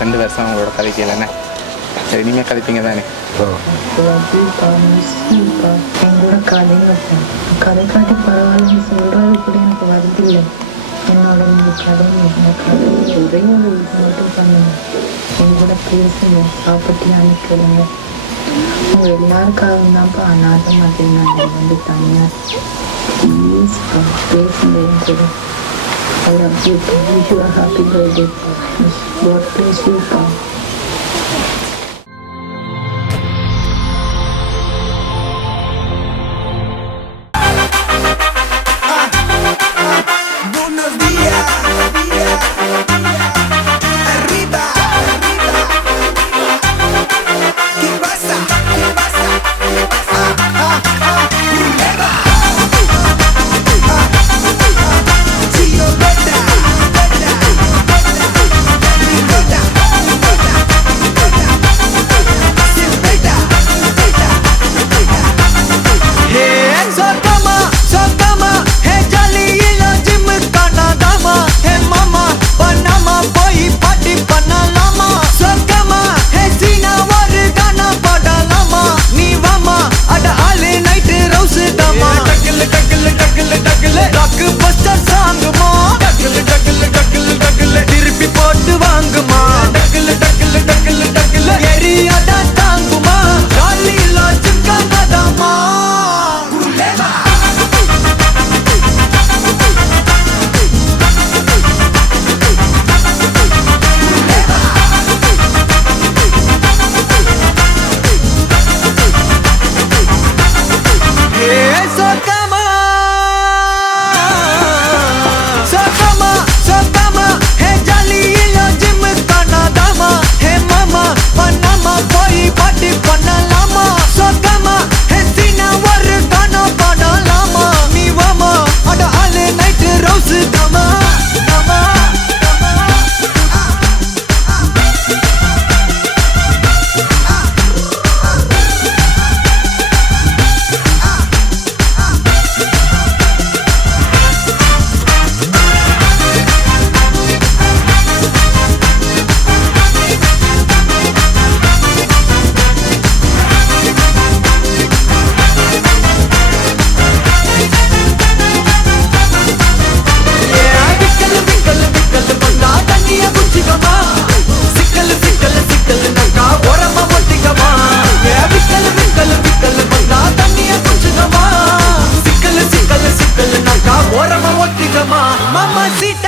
ரெண்டு வருஷம் உங்களோட கதைக்கல என்ன சரி நீங்கள் கதைப்பீங்க தானே கூட கதைங்க கதைக்காட்டி பரவாயில்ல சொல்கிறது எனக்கு வருது இல்லை என்னோட இந்த கதைங்க ஒரே ஒரு பேசுங்க சாப்பிட்டு அனுப்பிடுங்க உங்கள் எல்லாருக்காகவும் தான்ப்பா அநாதம் அப்படின்னு வந்து தனியாக ப்ளீஸ்ப்பா பேசுங்க கூட I love you. Wish you a happy birthday. God bless you, சொர்க்கமா மாமா சீட்ட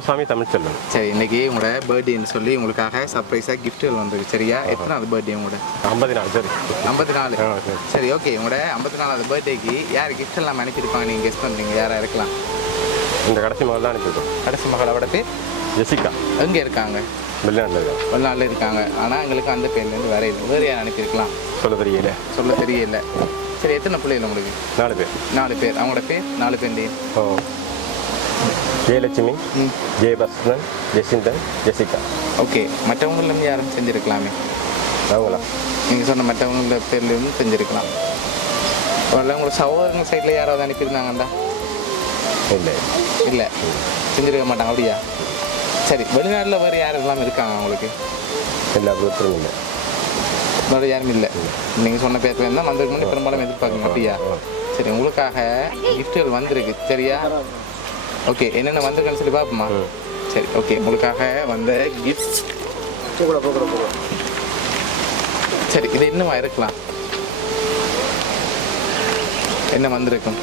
ராமசாமி தமிழ்ச்செல்வன் சரி இன்னைக்கு உங்களோட பர்த்டேன்னு சொல்லி உங்களுக்காக சர்ப்ரைஸாக கிஃப்ட்டுகள் வந்திருக்கு சரியா? எத்தனாவது பர்த்டே உங்களோட? ஐம்பது நாள் சரி. ஐம்பத்தி நாலு. ஆ, சரி. ஓகே உங்களோட ஐம்பத்தி நாலாவது பர்த்டேக்கு யார் கிஃப்ட் எல்லாம் அனுப்பியிருப்பாங்க நீங்கள் கெஸ்ட் பண்ணுறீங்க யாராக இருக்கலாம்? இந்த கடைசி மகள் தான் அனுப்பியிருக்கோம் கடைசி மகளோட பேர்? ஜெசிகா. எங்கே இருக்காங்க? வெளிநாட்டில் இருக்கா வெளிநாட்டில் இருக்காங்க. ஆனால் எங்களுக்கு அந்த பேர்லேருந்து வேற இல்லை வேறு யார் அனுப்பியிருக்கலாம். சொல்ல தெரியல. சொல்ல தெரியல. சரி எத்தனை பிள்ளைகள் உங்களுக்கு? நாலு பேர். நாலு பேர். அவங்களோட பேர்? நாலு பேர்லையும் ஓ. ஜெயலட்சுமி ஜெயபஸ்தன் ஜெசிந்தன் ஜெசிகா. ஓகே மற்றவங்களிலேருந்து யாரும் செஞ்சுருக்கலாமே அவங்களா? நீங்கள் சொன்ன மற்றவங்கள பேர்லேருந்து செஞ்சுருக்கலாம் ஒருவேளை உங்களோட சகோதரங்க சைடில் யாராவது அனுப்பியிருந்தாங்கண்டா? இல்லை இல்லை. செஞ்சுருக்க மாட்டாங்க அப்படியா? சரி வெளிநாட்டில் வேறு யாரெல்லாம் இருக்காங்க உங்களுக்கு? எல்லா ஒருத்தரும் இல்லை. வேறு யாரும் இல்லை. நீங்கள் சொன்ன பேர் இருந்தால் வந்ததுக்கு முன்னாடி பெரும்பாலும் எதிர்பார்க்குங்க அப்படியா? சரி உங்களுக்காக கிஃப்ட்டுகள் வந்திருக்கு சரியா? ஓகே என்னென்ன வந்திருக்குன்னு சொல்லி பார்ப்போமா சரி ஓகே உங்களுக்காக வந்த கிஃப்ட் சரி இது இன்னுமா இருக்கலாம்? என்ன வந்திருக்கும்?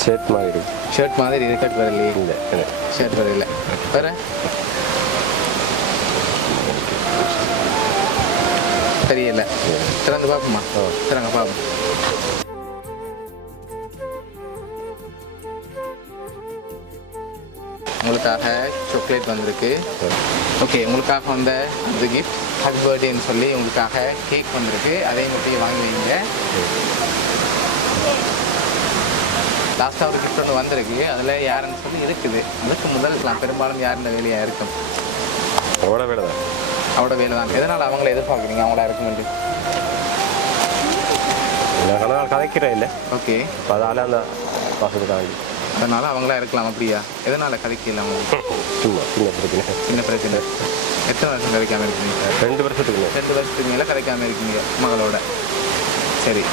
ஷேட் மாதிரி. ஷர்ட் மாதிரி இருக்கட் வரலையே இல்லை இல்லை. ஷர்ட் வரல வேற? தெரியல. திறந்து பார்ப்போமா திறங்க பார்ப்போம். உங்களுக்காக சாக்லேட் வந்திருக்கு. ஓகே உங்களுக்காக வந்த அந்த கிஃப்ட் ஹாப்பி பர்த்டேன்னு சொல்லி உங்களுக்காக கேக் வந்திருக்கு. அதையும் மட்டும் வாங்கி வைங்க. லாஸ்ட்டாக ஒரு கிஃப்ட் ஒன்று வந்திருக்கு. அதில் யாருன்னு சொல்லி இருக்குது. அதுக்கு முதல்க்கலாம் பெரும்பாலும் யார் இந்த வேலையாக இருக்கும்? அவ்வளோ வேலை தான். அவட வேலை தான். எதனால் அவங்கள எதிர்பார்க்குறீங்க? அவங்களா நான் நாள் கதைக்கிறேன் இல்லை. ஓகே அதால் அந்த பாசத்துக்காக. அதனால அவங்களா இருக்கலாம் அப்படியா? எதனால் கதைக்கல அவங்களுக்கு சும்மா சின்ன பிரச்சனை. சின்ன பிரச்சனை? எத்தனை வருஷம் கதைக்காம இருக்கீங்க? ரெண்டு வருஷத்துக்கு ரெண்டு வருஷத்துக்கு மேலே கதைக்காம இருக்கீங்க மகளோட. சரி.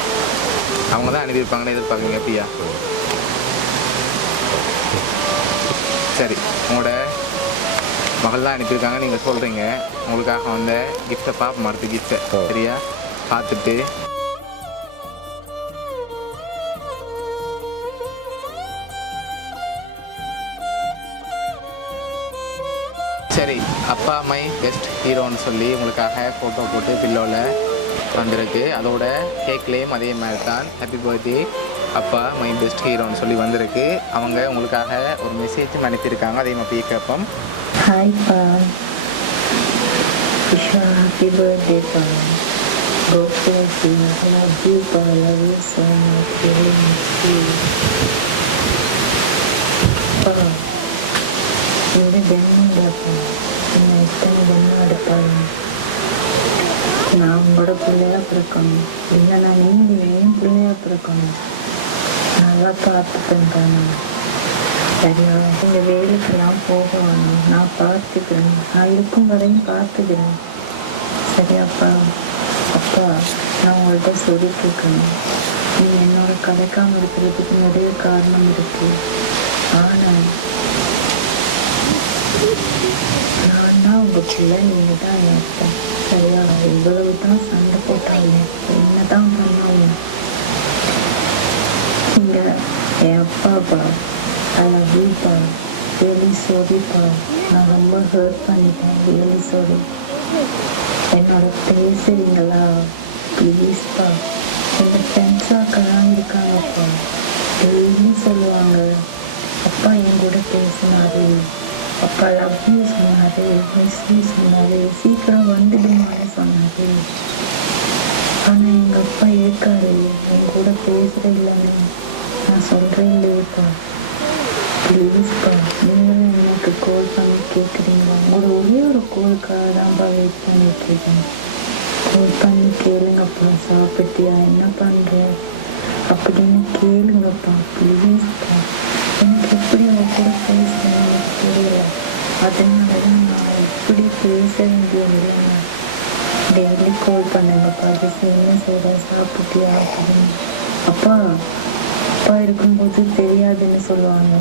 அவங்க தான் அனுப்பியிருப்பாங்கன்னு எதிர்பார்க்குறீங்க அப்படியா சரி. உங்களோட மகள் தான் அனுப்பியிருக்காங்க நீங்கள் சொல்கிறீங்க உங்களுக்காக வந்த கிஃப்ட்டை பார்ப்போம் அடுத்த கிஃப்ட்டை ஓ. சரியா? பார்த்துட்டு ஹீரோன்னு சொல்லி உங்களுக்காக ஃபோட்டோ போட்டு பில்லோவில் வந்திருக்கு அதோட கேக்லேயும் அதே மாதிரி தான் ஹாப்பி பர்த்டே அப்பா மை பெஸ்ட் ஹீரோன்னு சொல்லி வந்திருக்கு அவங்க உங்களுக்காக ஒரு மெசேஜ் அனுப்பியிருக்காங்க அதே மாதிரி கேட்போம் ஹாய் பா விஷா ஹாப்பி பர்த்டே பா God. I love you. I love you so much. Really miss you. என்ன இத்தனை பெண்ணாடப்பாங்க நான் உங்களோட பிள்ளையா பிறக்கணும். இல்லை நான் நீங்கள் என் பிள்ளையா பிறக்கணும். நல்லா பார்த்துப்பேன் நான் சரியா? இந்த வேலைக்கெல்லாம் போக வேணும் நான் பார்த்துக்கிறேன் நான் இருக்கும் வரையும் பார்த்துக்கிறேன் சரியாப்பா அப்பா நான் உங்கள்கிட்ட சொல்லிட்டு கேட்கணும் நீ என்னோட கலைக்காமல் இருக்கிறதுக்கு நிறைய காரணம் இருக்கு. ஆனால் நான் இல்லை உங்க நீங்க தான் என் அப்பா சரியா? இவ்வளவு தான் சண்டை போட்டாலும் என்னதான் பண்ணாலும். நீங்கள் என் அப்பாப்பா ஐ லவ் யூப்பா ரியலி சாரிப்பா நான் ரொம்ப ஹர்ட் பண்ணிட்டேன் ரியலி சாரி என்னோட பேசுறீங்களா? ப்ளீஸ்ப்பா என் ஃப்ரெண்ட்ஸாக இருக்காங்கப்பா டெய்லி சொல்லுவாங்க. அப்பா என் கூட பேசினாரு அப்பா லவ்னு சொன்னார் சொன்னாரு சொன்னார் சொன்னாரு சீக்கிரம் வந்துடுமான்னு சொன்னாரு ஆனா எங்க அப்பா ஏற்காரு என் கூட பேசுற இல்லைன்னு நான் சொல்றேன் இல்லையேப்பா ப்ளீஸ்ப்பா நீங்களும் எனக்கு கோல் பண்ணி கேட்குறீங்க உங்களோட ஒரே ஒரு கோலுக்காக தான்ப்பா வெயிட் பண்ணிட்டு இருக்கேன் கால் பண்ணி கேளுங்கப்பா சாப்பிட்டியா என்ன பண்ற அப்படின்னு கேளுங்கப்பா ப்ளீஸ்ப்பா எனக்கு எப்படி அவங்க கூட பேசுறேன்னு அதனால தான் நான் எப்படி பேச வேண்டிய நிலைமை டெய்லி கால் பண்ணுங்கப்பா ஜஸ்ட் என்ன சொல்ற சாப்பிட்டியா அப்படின்னு. அப்பா அப்பா இருக்கும்போது தெரியாதுன்னு சொல்லுவாங்க.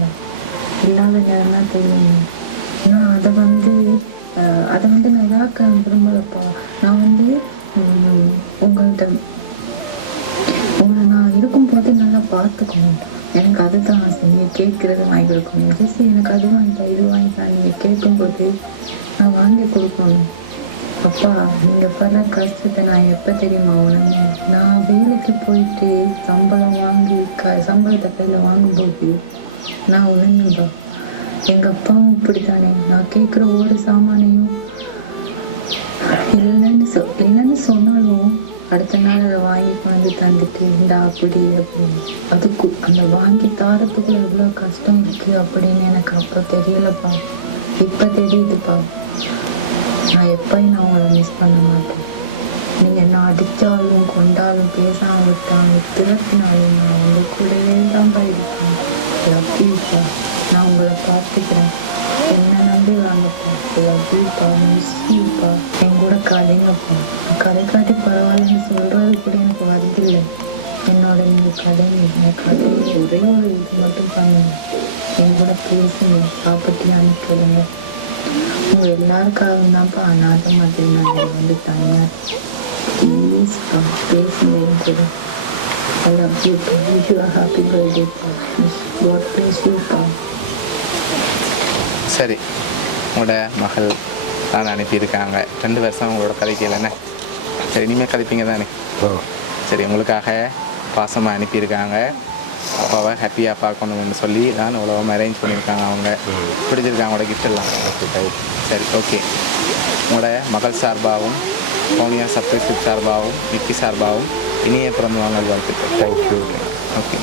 இல்லாத நேரம்னா தெரியும். ஏன்னா அதை வந்து அதை வந்து நான் இதாக்க விரும்பலப்பா? நான் வந்து உங்கள்கிட்ட உங்களை நான் இருக்கும்போது நல்லா பார்த்துக்கணும் எனக்கு அதுதான் ஆசை நீங்கள் கேட்குறது வாங்கி கொடுக்கணும் ஜஸ்ட் எனக்கு அது வாங்கிட்டா இது வாங்கிட்டா நீங்கள் கேட்கும்போது நான் வாங்கி கொடுக்கணும். அப்பா நீங்கள் படுற கஷ்டத்தை நான் எப்போ தெரியுமா உணர்ந்து நான் வேலைக்கு போயிட்டு சம்பளம் வாங்கி க சம்பளத்தை கையில் வாங்கும்போது நான் உணர்ந்துப்பா எங்கள் அப்பாவும் இப்படித்தானே. நான் கேட்குற ஒரு சாமானையும் இல்லைன்னு சொ இல்லைன்னு சொன்னாலும் அடுத்த நாள் அதை வாங்கிட்டு வந்து தந்துட்டு இந்தா அப்படி அப்படின்னு அதுக்கு அந்த வாங்கி தாரத்துக்குள்ள எவ்வளோ கஷ்டம் இருக்கு அப்படின்னு எனக்கு அப்போ தெரியலப்பா. இப்போ தெரியுதுப்பா. நான் எப்பயும் நான் உங்களை மிஸ் பண்ண மாட்டேன். நீங்கள் என்ன அடித்தாலும் கொண்டாலும் பேசாமல் விட்டாலும் திறப்பினாலும் நான் உங்க கூடவே தான் இருப்பேன். லவ் யூப்பா நான் உங்களை பார்த்துக்கிறேன். என்ன நம்பி வாங்கப்பா லவ் என் கூட கதைங்கப்பா கதை காட்டி பரவாயில்லன்னு சொல்றது கூட எனக்கு வருதில்லை என்னோட நீங்கள் கதை என் கதை ஒரே ஒரு இது மட்டும் பண்ணுங்க என் கூட பேசுங்க சாப்பிட்டு அனுப்பிடுங்க உங்க எல்லாருக்காகவும் தான்ப்பா அநாத மாதிரி நான் வந்து தனியார் ப்ளீஸ்ப்பா பேசுங்க என் கூட I love you, pa. Wish you a happy birthday, pa. God bless you, pa. சரி உங்களோட மகள் தான் அனுப்பியிருக்காங்க. ரெண்டு வருஷம் உங்களோட கதைக்கலண்ணே சரி இனிமேல் கதைப்பீங்க தானே? ஓ சரி உங்களுக்காக பாசமாக அனுப்பியிருக்காங்க. அப்பாவை ஹாப்பியாக பார்க்கணும்னு சொல்லி தான் இவ்வளோ அரேஞ்ச் பண்ணியிருக்காங்க அவங்க. பிடிச்சிருக்காங்க அவங்களோட gift எல்லாம்? சரி ஓகே உங்களோட மகள் சார்பாகவும் பவுனியா சர்ப்ரைஸ் சார்பாகவும் விக்கி சார்பாகவும் இனிய பிறந்த நாள் வாழ்த்துக்கள் தேங்க்யூ ஓகே